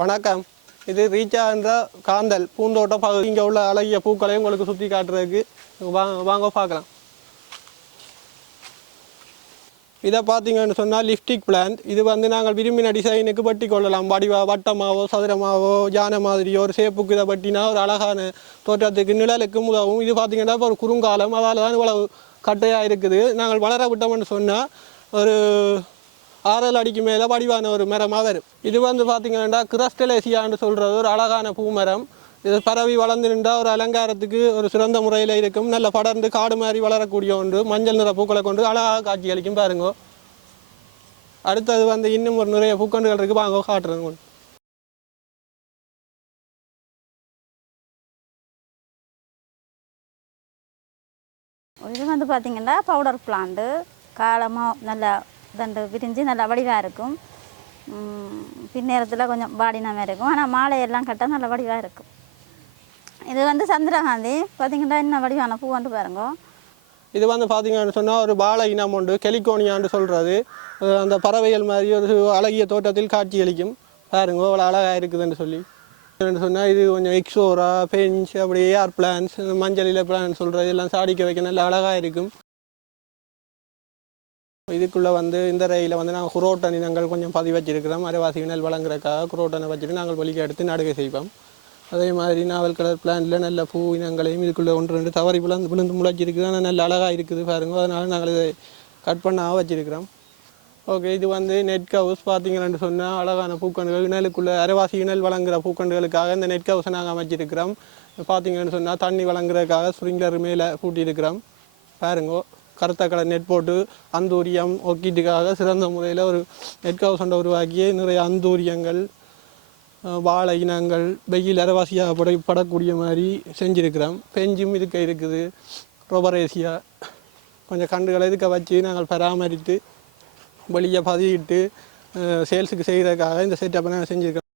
வணக்கம். இது ரீச்சா என்ற காந்தல். பூந்தோட்ட பகுதி. இங்கே உள்ள அழகிய பூக்களை உங்களுக்கு சுற்றி காட்டுறதுக்கு வாங்க வாங்க பார்க்கலாம். இதை பார்த்தீங்கன்னு சொன்னால் லிப்டிக் பிளான்ட் இது வந்து நாங்கள் விரும்பின டிசைனுக்கு பட்டி கொள்ளலாம். வடிவா வட்டமாவோ சதுரமாவோ யானை மாதிரியோ ஒரு சேப்புக்கு இதை பட்டினா ஒரு அழகான தோற்றத்துக்கு நிழலுக்கும் உதவும். இது பார்த்தீங்கன்னா இப்போ ஒரு குறுங்காலம். அதால் தான் இவ்வளவு கட்டையாக இருக்குது. நாங்கள் வளர விட்டோம்னு சொன்னால் ஒரு ஆறல் அடிக்கு மேலே வடிவான ஒரு மரமாக வரும். இது வந்து பார்த்தீங்கன்னா கிரஸ்டலேசியான்னு சொல்கிறது ஒரு அழகான பூமரம். இது பரவி வளர்ந்து நின்றா ஒரு அலங்காரத்துக்கு ஒரு சிறந்த முறையில் இருக்கும். நல்ல படர்ந்து காடு மாதிரி வளரக்கூடிய ஒன்று. மஞ்சள் நிற பூக்களை கொண்டு அழகாக காட்சி அளிக்கும் பாருங்க. அடுத்தது வந்து இன்னும் ஒரு நிறைய பூக்கண்டுகள் இருக்குது வாங்க காட்டுறேங்க இது வந்து பார்த்தீங்கன்னா பவுடர் பிளான்ட்டு காலமாக நல்லா தண்டு பிரிஞ்சு நல்லா வடிவாக இருக்கும். பின்னேரத்தில் கொஞ்சம் பாடின மாதிரி இருக்கும். ஆனால் மாலையெல்லாம் கட்டால் நல்ல வடிவாக இருக்கும். இது வந்து சந்திரகாந்தி. பார்த்தீங்கன்னா என்ன வடிவான பூ வந்து பாருங்க. இது வந்து பார்த்தீங்கன்னு சொன்னால் ஒரு பால இனம் உண்டு. கெலிகோனியான்னு சொல்கிறது அந்த பறவைகள் மாதிரி ஒரு அழகிய தோட்டத்தில் காட்சி அளிக்கும். பாருங்க அவ்வளோ அழகாக இருக்குதுன்னு சொல்லி. சொன்னால் இது கொஞ்சம் எக்ஸோரா பெஞ்ச் அப்படி ஏஆர் பிளான்ஸ் மஞ்சள் இலை பிளான்ஸ் சொல்கிறது எல்லாம் சாடிக்க வைக்க நல்லா அழகாக இருக்கும். இதுக்குள்ளே வந்து இந்த ரயிலில் வந்து நாங்கள் குரோட்டன் இனங்கள் கொஞ்சம் பதிவு வச்சிருக்கிறோம். அரைவாசிகள் வழங்குறதுக்காக குரோட்டனை வச்சுட்டு நாங்கள் வலிக்க எடுத்து நடுகை செய்வோம். அதே மாதிரி நாவல் கலர் பிளான்ட்டில் நல்ல பூ இனங்களையும் இதுக்குள்ளே ஒன்று ரெண்டு தவறி விழுந்து விழுந்து முளைச்சிருக்குது. ஆனால் நல்ல அழகாக இருக்குது பாருங்க. அதனால் நாங்கள் இதை கட் பண்ணாக வச்சிருக்கிறோம். ஓகே இது வந்து நெட் ஹவுஸ் பார்த்தீங்கன்னு சொன்னால் அழகான பூக்கண்டுகள் இணலுக்குள்ள அரைவாசி இணல் வழங்குற பூக்கண்டுகளுக்காக இந்த நெட் ஹவுஸை நாங்கள் அமைச்சிருக்கிறோம். பார்த்தீங்கன்னு சொன்னால் தண்ணி வழங்குறதுக்காக ஸ்ப்ரிங்லர் மேலே பூட்டியிருக்கிறோம். பாருங்கோ. கருத்த நெட் போட்டு அந்தூரியம் ஒக்கீட்டுக்காக சிறந்த முறையில் ஒரு நெட் ஹவுஸ் ஒன்றை உருவாக்கி நிறைய அந்தூரியங்கள் வாழை இனங்கள் வெயில் அரவாசியாக பட படக்கூடிய மாதிரி செஞ்சுருக்கிறோம். பெஞ்சும் இருக்க இருக்குது. ரொபரேசியா. கொஞ்சம் கண்டுகளை இதுக்க வச்சு நாங்கள் பராமரித்து வெளியே பதிவிட்டு சேல்ஸுக்கு செய்கிறதுக்காக இந்த செட்டப்பை நாங்கள் செஞ்சுருக்கோம்